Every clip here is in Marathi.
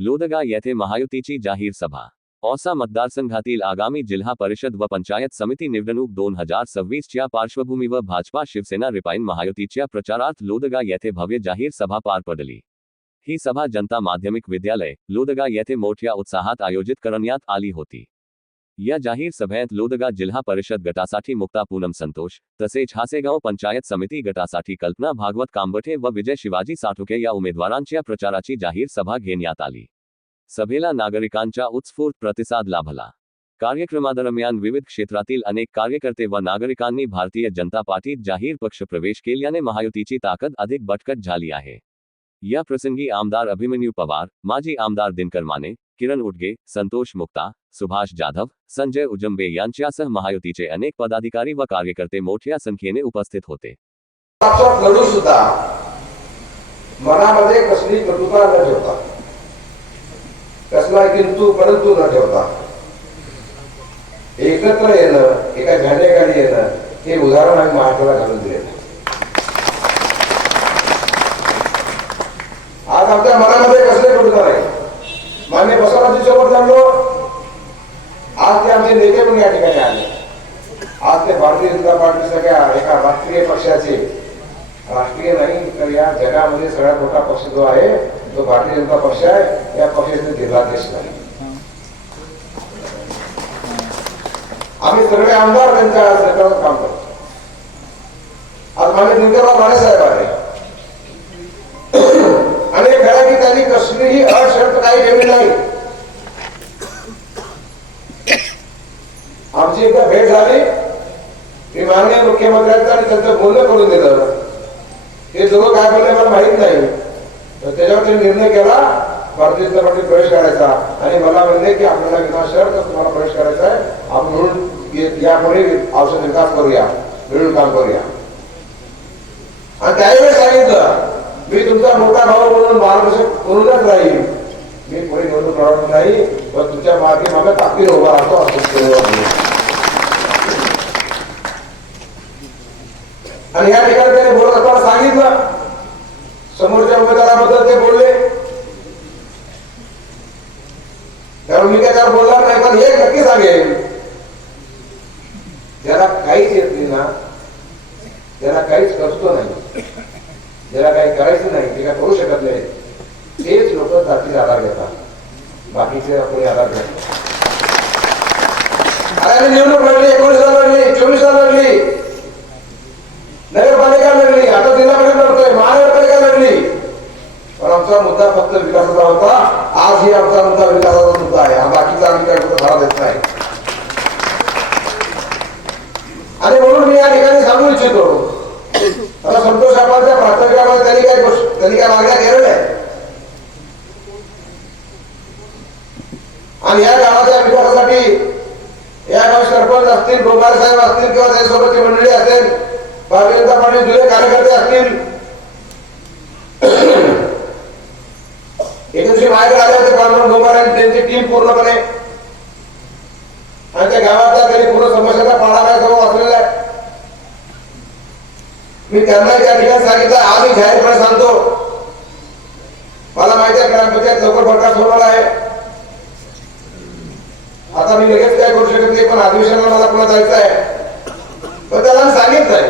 लोदगा येथे महायुतीची जाहीर सभा। औसा मतदारसंघातील आगामी जिल्हा परिषद व पंचायत समिती निवडणूक 2026च्या पार्श्वभूमीवर भाजपा शिवसेना रिपाईन महायुतीच्या प्रचारार्थ लोदगा येथे भव्य जाहीर सभा पार पडली। ही सभा जनता माध्यमिक विद्यालय लोदगा येथे मोठ्या उत्साहात आयोजित करण्यात आली होती। या जाहीर सभेत लोदगा जिल्हा परिषद गटासाठी मुक्ता पूनम संतोष तसेच हासेगाव पंचायत समिती गटासाठी कल्पना भागवत कांबठे व विजय शिवाजी साठुके या उमेदवारांच्या प्रचाराची जाहीर सभा घेण्यात आली। सभेला नागरिकांचा उत्स्फूर्त प्रतिसाद लाभला। कार्यक्रमादरम्यान विविध क्षेत्रातील अनेक कार्यकर्ते व नागरिकांनी भारतीय जनता पार्टीत जाहीर पक्ष प्रवेश केल्याने महायुतीची ताकद अधिक बळकट झाली आहे। या प्रसंगी आमदार अभिमन्यू पवार, माजी आमदार दिनकर माने, किरण उटगे, संतोष मुक्ता, सुभाष जाधव, संजय उजंबे यांच्यासह महायुतीचे अनेक पदाधिकारी व कार्यकर्ते मोठ्या संख्येने उपस्थित होते। लढू सुद्धा मनामध्ये कसली कटुता न ठेवता, कसला किंतु परंतु न ठेवता एकत्र येणं, एका झेंड्याखाली येणं, हे उदाहरण आम्ही महाराष्ट्राला घालून दिले। आज आमच्या मनामध्ये कसले कटुता नाही। मान्य बसवराजी सोबत जाणलो, आज ते आमचे नेते पण या ठिकाणी आले। आज ते भारतीय जनता पार्टी सगळ्या एका राष्ट्रीय पक्षाचे, राष्ट्रीय नाही तर या जगामध्ये सगळ्यात मोठा पक्ष जो आहे तो भारतीय जनता पक्ष आहे। या पक्षाचे जिल्हाध्यक्ष नाही, आम्ही सगळे आमदार त्यांच्या नेतृत्वात काम करतो। आज मान्य दिनकरराव माने साहेब आहे, अनेक वेळा की त्यांनी कसलीही अशर्त काही ठेवली नाही। आमची एकदा भेट झाली, मी माननीय मुख्यमंत्र्यांचं आणि त्यांचं बोलणं करून दिलं। हे दोघं काय बोलले मला माहित नाही, तर त्याच्यावर त्यांनी निर्णय केला भारतीय जनता पार्टीत प्रवेश करायचा आणि मला म्हणले की आपल्याला विना शर्त तुम्हाला प्रवेश करायचा आहे, आपण मिळून यापुढे औषध विकास करूया, मिळून काम करूया। आणि त्यावेळी सांगितलं मी तुमचा मोठा भाऊ म्हणून मार्गदर्शक करूनच राहील, मी पुढे निवडणूक लढवणार नाही, पण तुमच्या मागे मागे ताकदीने उभा राहतो आणि या ठिकाणी त्याने बोलत असताना सांगितलं, समोरच्या उमेदवाराबद्दल ते बोलले, त्यामुळे मी काय त्यावर बोलणार नाही, पण हे नक्की सांगेल ज्याला काहीच येत नाही ना, ज्याला काहीच करतो नाही, ज्याला काही करायचं नाही, ते काय करू शकत नाही, तेच लोक जातीचा आधार घेतात, बाकीचे कोणी आधार घेत नाही। निवडणूक लढली, 19ला लढली, 24ला लढली, नगरपालिका लढली, आता जिल्हा परिषद लढतोय, महानगरपालिका लढली, पण आमचा मुद्दा फक्त विकासाचा होता। आज ही आमचा मुद्दा विकासाचा मुद्दा आहे, हा बाकीचा आम्ही काय धडा देत नाही। आणि म्हणून मी या ठिकाणी सांगू इच्छितो, आता संतोष साहेबांच्या प्राथमिकामध्ये त्यांनी काय मागण्या केलेल्या आहेत आणि या गावाच्या विकासासाठी या गावात सरपंच असतील, डोंगारे साहेब असतील किंवा त्याच्यासोबतची मंडळी असेल, भारतीय जनता पार्टी जुने कार्यकर्ते असतील, एक दिवशी माझ्याकडे आले होते पांडुरंग डोंगारे आणि त्यांची टीम पूर्णपणे, आणि त्या गावातल्या त्यांनी पूर्ण समस्यांचा पाडाव्याचा वाचलेला आहे। मी त्यांना त्या ठिकाणी सांगितलं, आम्ही जाहीरपणे सांगतो, मला माहिती आहे ग्रामपंचायत लवकर बरखास्त होणार आहे, आता मी लगेच काय करू शकत नाही, पण अधिवेशनाला मला पुन्हा जायचं आहे। पण त्याला मी सांगितलंय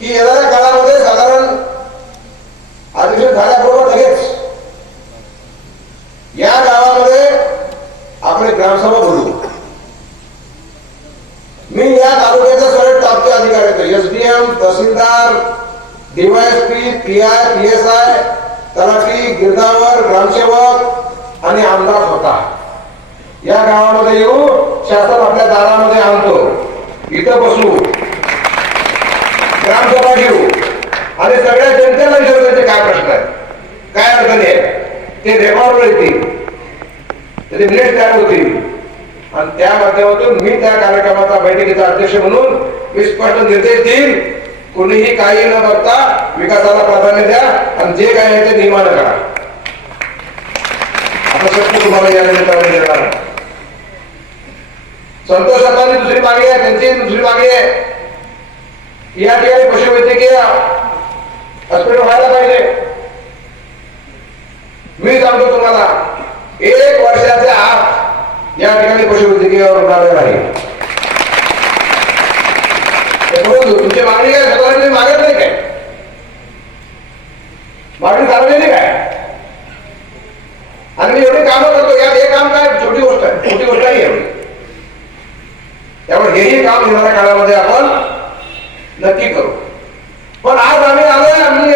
की येणाऱ्या काळामध्ये साधारण अधिवेशन झाल्याबरोबर लगेच या गावामध्ये आपण ग्रामसभा बोलू। मी या तालुक्याचे सगळे टॉपचे अधिकारी होते, एसडीएम, तहसीलदार, डीवायएसपी, पीआय, पीएसआय, तलाठी, गिरदावर, ग्रामसेवक आणि आमदार स्वतः या गावामध्ये येऊ, शासन आपल्या दारामध्ये आणतो, इथं बसू, ग्रामसभा घेऊ आणि सगळ्या जनतेला विचारू त्यांचे काय प्रश्न आहेत, काय अडचणी आहेत, ते रेकॉर्डवर येतील, त्याचे मिनिट तयार होतील आणि त्या माध्यमातून मी त्या कार्यक्रमाचा बैठकीचा अध्यक्ष म्हणून मी स्पष्ट निर्देश देईन, कोणीही काही न बघता विकासाला प्राधान्य द्या आणि जे काय आहे ते नियमानं करा। आता सत्य तुम्हाला या निमित्ताने देणार। संतोष साहेबांनी दुसरी मागणी आहे, त्यांची दुसरी मागणी आहे, या ठिकाणी पशुवैद्यकीय हॉस्पिटल व्हायला पाहिजे। मिळालेलं आहे. तुमची मागणी काय स्वतःला तुम्ही मागत नाही काय? मागणी सार्वजनिक आहे आणि मी एवढी कामं करतो. यात हे काम काय छोटी गोष्ट आहे, मोठी गोष्ट नाही एवढी. त्यामुळे हेही काम येणाऱ्या काळामध्ये आपण नक्की करू. पण आज आम्ही आलोय आम्ही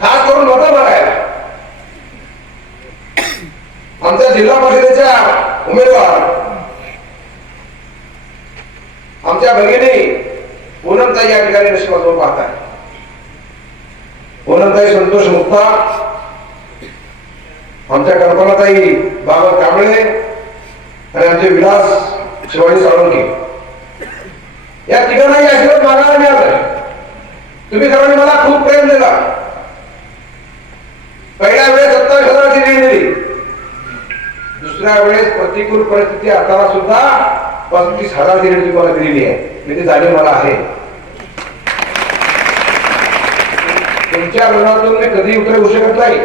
खास करून मतं बघायला. आमच्या जिल्हा परिषदेच्या उमेदवार आमच्या भगिनी पूनमताई या ठिकाणी नशिबाजवळ पाहताय. पूनमताई संतोष मुक्ता, आमच्या कल्पनाताई बाबा कांबळे आणि आमचे विलास शिवाजी साळुंके या तिघांनाही आशीर्वाद मागायला मिळाला. तुम्ही सर्वांनी मला खूप प्रेम दिला. पहिल्या वेळेस 27,000ची लीड दिली. दुसऱ्या वेळेस प्रतिकूल परिस्थिती हाताळा सुद्धा 35,000ची लीड तुम्हाला दिलेली आहे. मी ती जाणीव मला आहे. तुमच्या ऋणातून मी कधी उतरे होऊ शकत नाही.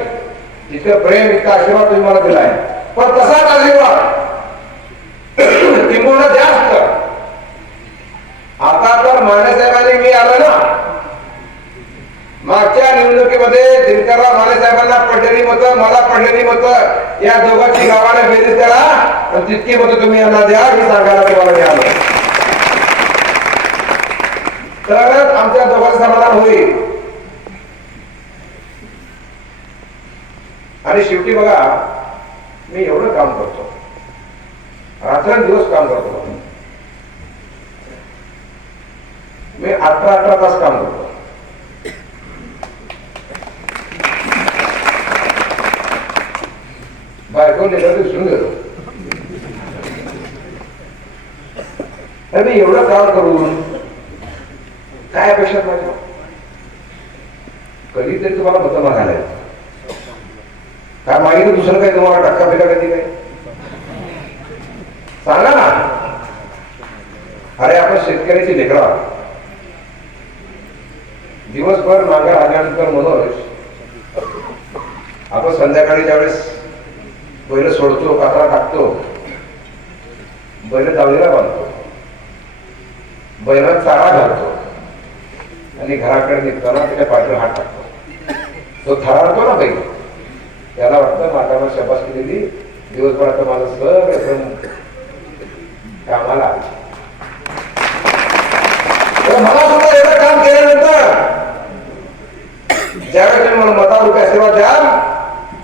इतकं प्रेम इतका आशीर्वाद तुम्ही मला दिलाय. पण तसाच आशीर्वाद किंबहुना जास्त आता तर माने साहेबांनी मी आलो ना, मागच्या निवडणुकीमध्ये दिनकरराव माने साहेबांना पडलेली मतं, मला पडलेली मतं, या दोघांची गावाने बेरीज करा आणि तितकी मतं तुम्ही यांना द्या हे सांगायला तुम्हाला मिळालं. तरच आमच्या दोघांचं समाधान होईल. आणि शेवटी बघा, मी एवढं काम करतो, रात्रंदिवस काम करतो. मी 18 तास काम करतो. बायको लेकर विसरून गेलो. मी एवढं काम करून काय अपेक्षा पाहिजे? कधीतरी तुम्हाला मतं मागायला येतं. काय मागितलं दुसरं काय तुम्हाला टक्का फेका कधी काय सांगा ना. अरे आपण शेतकऱ्याची लेकरं, दिवसभर नांगर आल्यानंतर मनोज आपण संध्याकाळी ज्यावेळेस बैल सोडतो, कातरा टाकतो, बैल दावणीला बांधतो, बैलात चारा घालतो आणि घराकडे निघताना त्याच्या पाठीवर हात टाकतो. तो थरारतो ना बैल, त्याला वाटतं माताला शाबासकी दिली, दिवसभर आता माझं सगळं कामाला आलं. मला सुद्धा एवढं काम केल्यानंतर ज्यावेळेस तुम्ही मला मतारूपी आशीर्वाद द्याल,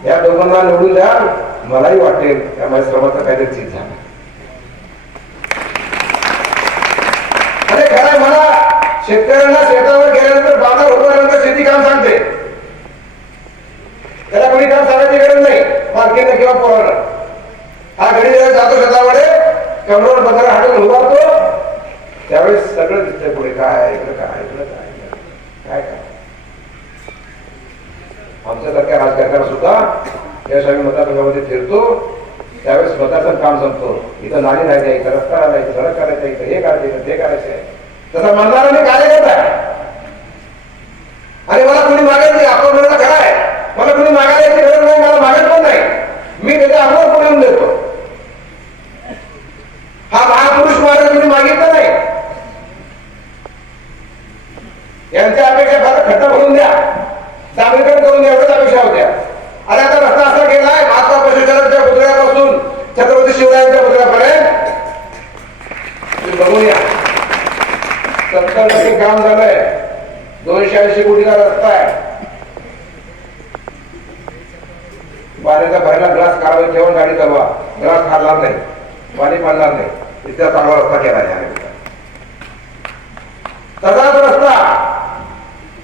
या दोघांना निवडून द्याल, मलाही वाटेल त्या माझ्या श्रमाचं काहीतरी चीज झालं. आणि खरं मला शेतकऱ्यांना शेतावर गेल्यानंतर बाजार उभारल्यानंतर शेती काम सांगते. त्याला कोणी काम सांगायची गरज नाही, मालकीनं किंवा पोरानं. हा घरी जातो शेतामध्ये, कमरोड बंदर हाटून उभारतो, त्यावेळेस सगळं दिसतंय पुढे काय इकडं काय इकडं काय काय काय. आमच्यासारख्या राजकारणाला सुद्धा यावेळेस आम्ही मतदारसंघामध्ये फिरतो, त्यावेळेस मतदारसंघ काम संपतो. इथं नाली नाही, इथं रस्ता नाही, इथं सडक करायचं, इथं हे करायचं, इथं ते करायचंय. तसा मतदार मी कार्यकर्ता आहे आणि मला कोणी मागत नाही. आपण म्हणणं खरं आहे, मला कोणी मागायला यायची गरज नाही, मला मागत पण नाही. मी त्याच्या अगोदर पुढे येऊन देतो. हा महापुरुष महाराज कोणी मागितलं नाही. यांच्या अपेक्षा फक्त खड्डा भरून द्या, डांबरीकरण करून द्या, एवढ्याच अपेक्षा होत्या. आणि आता रस्ता असा केलाय, महात्मा पशुचलनच्या पुतळ्यापासून छत्रपती शिवरायांच्या पुतळ्यापर्यंत बघून या. 70% काम झालंय. 280 कोटीचा रस्ता आहे. पाण्याचा भरायला ग्लास कारवाई ठेवून गाडी चालवा, ग्लास खाल्णार नाही, पाणी पडणार नाही, इतका चांगला रस्ता केला आहे. तसाच रस्ता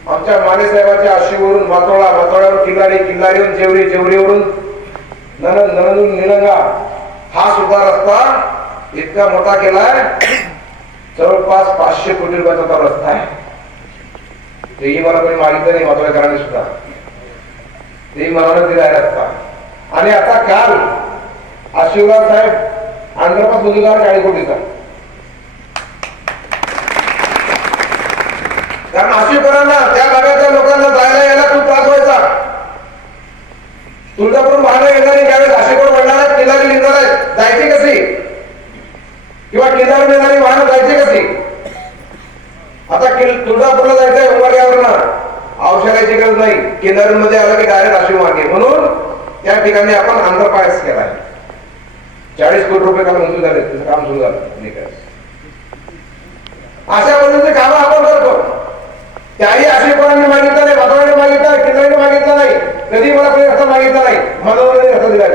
आमच्या माने साहेबांच्या आशीवरून मातोळा, मातोळ्यावर किल्लारी, किल्लारीवरून जेवरी, जेवरीवरून नणंद, नणंदून निलंगा, हा सुद्धा रस्ता इतका मोठा केलाय, जवळपास 500 कोटी रुपयाचा रस्ता आहे. तेही मला कोणी मागितलं नाही, मातोळेकरांनी सुद्धा तेही मला दिला आहे रस्ता. आणि आता काल आशीर्वाद साहेब अंडरपास मुजुगार 40 कोटीचा. कारण आशीर्वादांना त्या भागातल्या लोकांना जायला यायला खूप त्रास व्हायचा. तुळजापूर वाहनं येणारी ज्यावेळेस आशीर्वाद वाढणार आहेत, किल्लारी निघणार आहेत, जायची कशी? किंवा किल्ल्यावर येणारी वाहनं जायची कशी? आता तुळजापूरला जायचंय उमरग्यावरनं, औषधाची गरज नाही, किल्ल्यामध्ये आलं की डायरेक्ट आश्वी मार्गे, म्हणून त्या ठिकाणी आपण अंडरपास केला आहे. 40 कोटी रुपये काल मंजूर झाले, त्याचं काम सुरू झालं. अशा पद्धतीचे काम आपण करतो. त्याही आश्वीपणाने मागितलं नाही, वातावरणाने मागितलं, केंद्राने मागितलं नाही, कधी मला काही अर्थ मागितला नाही, मनोरंजन अर्थ दिला.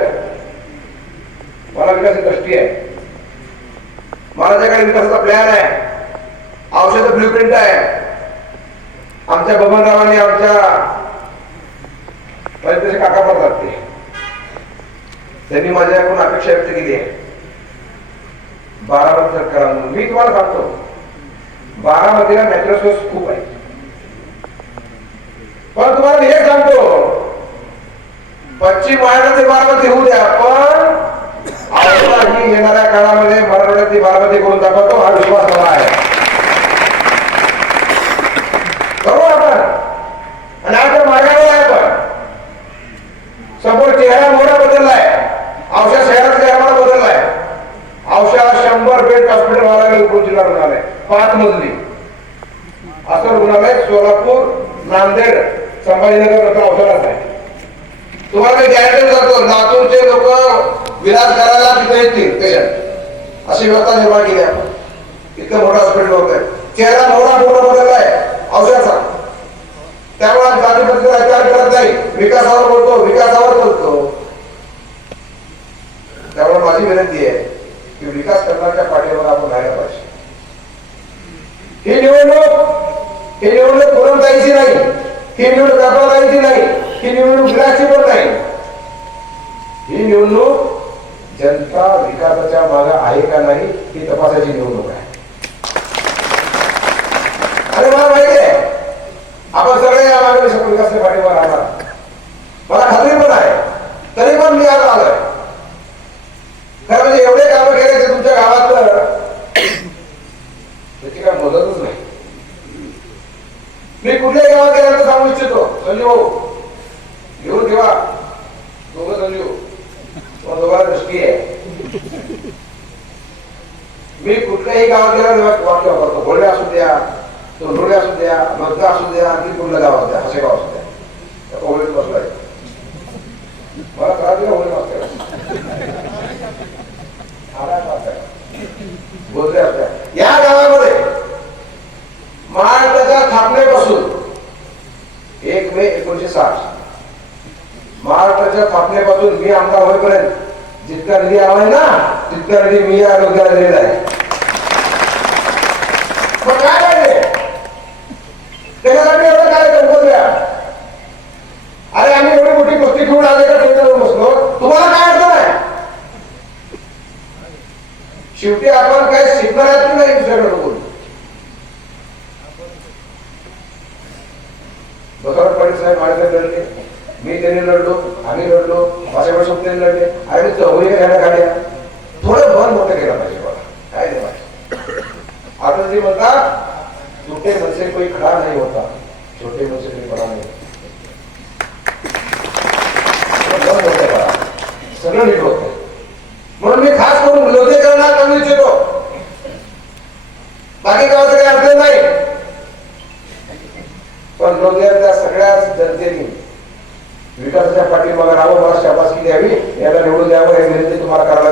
मला विकासाची दृष्टी आहे, मला जे काही विकासाचा प्लॅन आहे, औषध ब्ल्यूप्रिंट आहे. आमच्या बबनरावांनी आमच्या तसे काका पडतात ते, त्यांनी माझ्याकडून अपेक्षा व्यक्त केली आहे 12 करा म्हणून. मी तुम्हाला सांगतो, 12 नॅचरल सोर्स खूप आहे, पण तुम्हाला हे सांगतो, पश्चिम महाराष्ट्रात ते 12 होऊ द्या, पण ही येणाऱ्या काळामध्ये मराठवाड्यात ती 12 करून दाखवतो, हा विश्वास मला आहे. करू आपण, आणि आता मार्गावर आहे. आपण समोर चेहरा मोठा बदललाय, औषध शहराचा चेहरा बदललाय. औषध 100 बेड हॉस्पिटल व्हायला उकळून जिल्हा रुग्णालय 5 मजली, असं रुग्णालय सोलापूर, नांदेड, संभाजीनगर औषधात आहे. तुम्हाला काही गॅरंटी जातो, लातूरचे लोक विलास करायला तिथे येतील पेशंट, अशी व्यवस्था निर्माण केली आपण. इतकं मोठं हॉस्पिटल होत आहे, चेहरा मोठा बदललाय औषधाचा. त्यामुळे जाती पद्धतीचा विचार करत नाही, विकासावर बोलतो. त्यामुळे माझी विनंती आहे की विकास करण्याच्या पाठीवर आपण राहायला पाहिजे. ही निवडणूक पुरण जायची नाही, ही निवडणूक व्यापार जायची नाही, ही निवडणूक विलासची पण नाही. ही निवडणूक जनता विकासाच्या मागे आहे का नाही ही तपासाची निवडणूक आहे. आणि मला माहिती आहे आपण सगळे या मागे विकासाच्या पाठीवर राहणार, मला खात्री पण आहे. तरी पण मी आज आलोय, खरं म्हणजे एवढे काम केले ते तुमच्या गावातलं, त्याची काय मदतच नाही. मी कुठल्याही गावात गेल्यानंतर सांगू इच्छितो, संजू घेऊन ठेवा, दोघं संजू दोघांना दृष्टी आहे. मी कुठल्याही गावात गेल्यावर वाक्य वापरतो, घोडे असू द्या, तोंडोळे असू द्या, मजगा असू द्या, आणखी कुठलं गाव असू द्या, हसे गाव असू द्या, होळीत बसलाय. मला त्रास दिला होळी वाजता बोलले असत्या. या गावामध्ये महाराष्ट्राच्या स्थापनेपासून 1 मे 1960 महाराष्ट्राच्या स्थापनेपासून मी आमदार होईपर्यंत जितका निधी आलाय ना, तितका निधी मी या रोजगार दिलेला आहे. मग काय पाहिजे त्याच्यासाठी? एवढं काय बोलूया, अरे आम्ही एवढी मोठी गोष्टी घेऊन आले का टेबलवर बसलो, तुम्हाला काय अर्थ आहे? शेवटी आपण काय शिकणार आहात की नाही दुसऱ्याकडे बोलू. बसवराज पाटील साहेब माझ्याकडे लढले, मी त्यांनी लढलो, आम्ही लढलो, भाषाभाई सोबत लढले. अरे मी चौघडी घ्यायला काढल्या, थोडं मन मोठं केलं पाहिजे बघा, काय नाही पाहिजे. आता जे म्हणतात छोटे मनसे कोई खडा नाही होता, छोटे मनसे कोई बडा नाही, सगळं नीट होत. म्हणून मी खास करून लोधेकरणात सांगू इच्छितो, बाकी गावाचं काही अडचण नाही, पण लोधेच्या सगळ्या जनतेने विकासाच्या पाठीमागे राहावं, मला शाबासकी द्यावी, याला निवडून द्यावं, हे विनंती तुम्हाला करायला